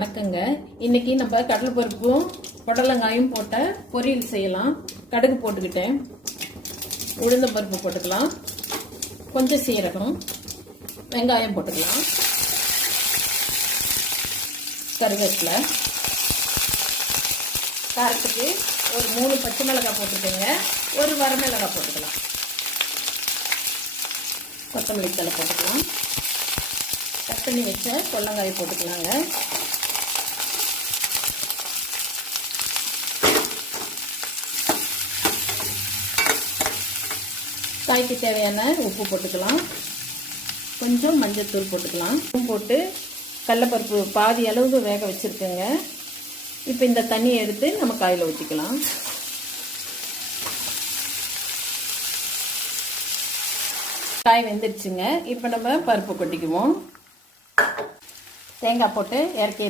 வணக்கங்க. இன்னைக்கு நம்ம கடலைப்பருப்பும் புடலங்காயும் போட்ட பொரியல் செய்யலாம். கடுகு போட்டுக்கிட்டேன், உளுந்த பருப்பு போட்டுக்கலாம், கொஞ்சம் சீரகம், வெங்காயம் போட்டுக்கலாம், கருவேப்பிலை, காரத்துக்கு ஒரு 3 பச்சை மிளகாய் போட்டுக்கோங்க, ஒரு வரமிளகாய் போட்டுக்கலாம், கொத்தமல்லி தழை போட்டுக்கலாம், கட் பண்ணி வச்ச கொல்லங்காய் போட்டுக்கலாங்க. காய்க்கு தேவையான உப்பு போட்டுக்கலாம், கொஞ்சம் மஞ்சள்தூள் போட்டுக்கலாம். போட்டு கடலைப்பருப்பு பாதி அளவுக்கு வேக வச்சுருக்கேங்க. இப்போ இந்த தண்ணியை எடுத்து நம்ம காயில் ஊற்றிக்கலாம். காய் வெந்துடுச்சுங்க. இப்போ நம்ம பருப்பு கொட்டிக்குவோம். தேங்காய் போட்டு இறக்கி